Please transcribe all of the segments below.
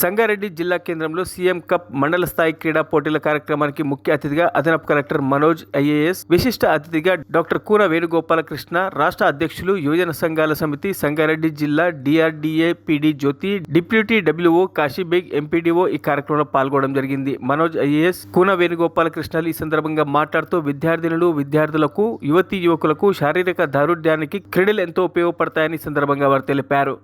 సంగారెడ్డి జిల్లా కేంద్రంలో CM cup మండల స్థాయి క్రీడా పోటీల కార్యక్రమానికి ముఖ్య అతిథిగా అదనపు కలెక్టర్ మనోజ్ ఐఏఎస్, విశిష్ట అతిథిగా డాక్టర్ కూన వేణుగోపాలకృష్ణ, రాష్ట్ర అధ్యక్షులు యువజన సంఘాల సమితి సంగారెడ్డి జిల్లా డిఆర్డీఏ పీడీ జ్యోతి, డిప్యూటీ డబ్ల్యూఓ కాశీబేగ్, ఎంపీడీఓ ఈ కార్యక్రమంలో పాల్గొనడం జరిగింది. మనోజ్ ఐఏఎస్, కూన వేణుగోపాలకృష్ణలు ఈ సందర్భంగా మాట్లాడుతూ విద్యార్థులకు, యువతీ యువకులకు శారీరక దారుఢ్యానికి క్రీడలు ఎంతో ఉపయోగపడతాయని సందర్భంగా వారు తెలిపారు.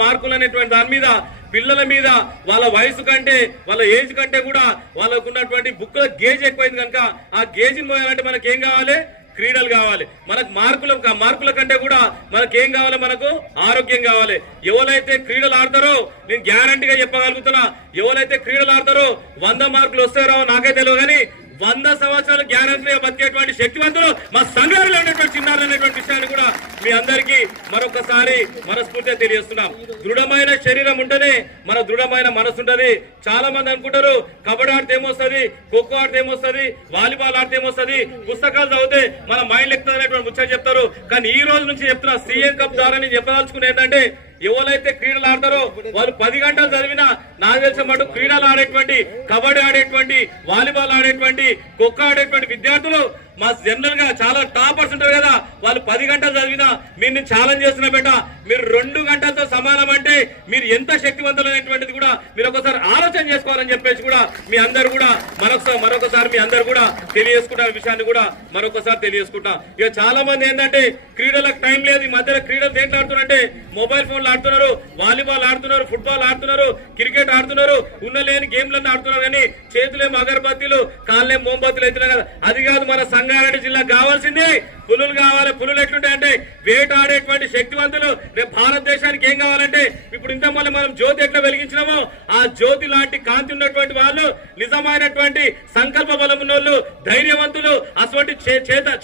మార్కులు అనేటువంటి దాని మీద పిల్లల మీద వాళ్ళ వయసు కంటే వాళ్ళ ఏజ్ కంటే కూడా వాళ్ళకు ఉన్నటువంటి బుక్ గేజ్ ఎక్కువైంది కనుక ఆ గేజ్ మోయాలంటే మనకి ఏం కావాలి? క్రీడలు కావాలి. మనకు మార్కుల కంటే కూడా మనకేం కావాలి? మనకు ఆరోగ్యం కావాలి. ఎవరైతే క్రీడలు ఆడతారో నేను గ్యారంటీగా చెప్పగలుగుతున్నా, ఎవరైతే క్రీడలు ఆడతారో 100 మార్కులు వస్తారో నాకే తెలియదు, కానీ 100 సంవత్సరాలు గ్యారంటీగా బతికేటువంటి శక్తివంతులు మా సంఘాలలో ఉండేటువంటి చిన్నారులు అనేటువంటి విషయాన్ని కూడా మీ అందరికీ మరొకసారి మనస్ఫూర్తిగా తెలియజేస్తున్నాం. దృఢమైన శరీరం ఉంటేనే మన దృఢమైన మనసు ఉంటది. చాలా మంది అనుకుంటారు కబడ్డీ ఆడితే ఏమొస్తుంది, ఖోఖో ఆడితే ఏమొస్తుంది, వాలీబాల్ ఆడితే ఏమొస్తుంది, పుస్తకాలు చదివితే మన మైండ్ ఎక్కుతుంది అనేటువంటి ముచ్చట చెప్తారు. కానీ ఈ రోజు నుంచి చెప్తున్నా, సీఎం కప్ ద్వారా నేను చెప్పదలుచుకునే ఏంటంటే, ఎవరైతే క్రీడలు ఆడతారో వాళ్ళు 10 గంటలు చదివినా నాకు తెలిసిన మటు క్రీడలు ఆడేటువంటి, కబడ్డీ ఆడేటువంటి, వాలీబాల్ ఆడేటువంటి, ఖోఖో ఆడేటువంటి విద్యార్థులు మా జనరల్ గా చాలా టాపర్స్ ఉంటారు కదా, వాళ్ళు 10 గంటలు చదివినా మీరు నేను ఛాలెంజ్ చేస్తున్నా బేట, మీరు 2 గంటలతో సమానం అంటే మీరు ఎంత శక్తివంతులైనటువంటిది కూడా మీరు ఒకసారి ఆలోచన చేసుకోవాలని చెప్పేసి కూడా మీ అందరు కూడా మరొకసారి మీ అందరు కూడా తెలియజేసుకుంటారు విషయాన్ని కూడా మరొకసారి తెలియజేసుకుంటాం. ఇక చాలా మంది ఏంటంటే క్రీడలకు టైం లేదు. ఈ మధ్యలో క్రీడలు దేంట్లో ఆడుతున్నారంటే మొబైల్ ఫోన్లు ఆడుతున్నారు, వాలీబాల్ ఆడుతున్నారు, ఫుట్బాల్ ఆడుతున్నారు, క్రికెట్ ఆడుతున్నారు, ఉన్న లేని గేమ్లన్నీ ఆడుతున్నారు. కానీ చేతులేమో అగరబత్తీలు, కాళ్ళేమో మోంబత్తులు అవుతున్నాయి కదా. అది కాదు మన సంగారెడ్డి జిల్లా కావాల్సింది. పులులు కావాలి. పులులు ఎట్లుంటాయంటే వేటాడేటువంటి శక్తివంతులు. రేపు భారతదేశానికి ఏం కావాలంటే, ఇప్పుడు ఇంత మనం జ్యోతి ఎట్లా వెలిగించినామో ఆ జ్యోతి లాంటి కాంతి ఉన్నటువంటి వాళ్ళు, నిజమైనటువంటి సంకల్ప బలం ఉన్న వాళ్ళు, ధైర్యవంతులు, అటువంటి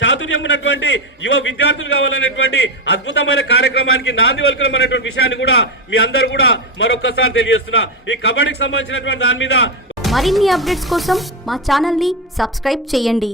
చాతుర్యం ఉన్నటువంటి యువ విద్యార్థులు కావాలనేటువంటి అద్భుతమైన కార్యక్రమానికి నాంది వల్కలం అనేటువంటి విషయాన్ని కూడా మీ అందరూ కూడా మరొకసారి తెలియజేస్తున్నా. ఈ కబడ్డీకి సంబంధించినటువంటి దాని మీద మరిన్ని అప్డేట్స్ కోసం మా ఛానల్ ని సబ్స్క్రైబ్ చేయండి.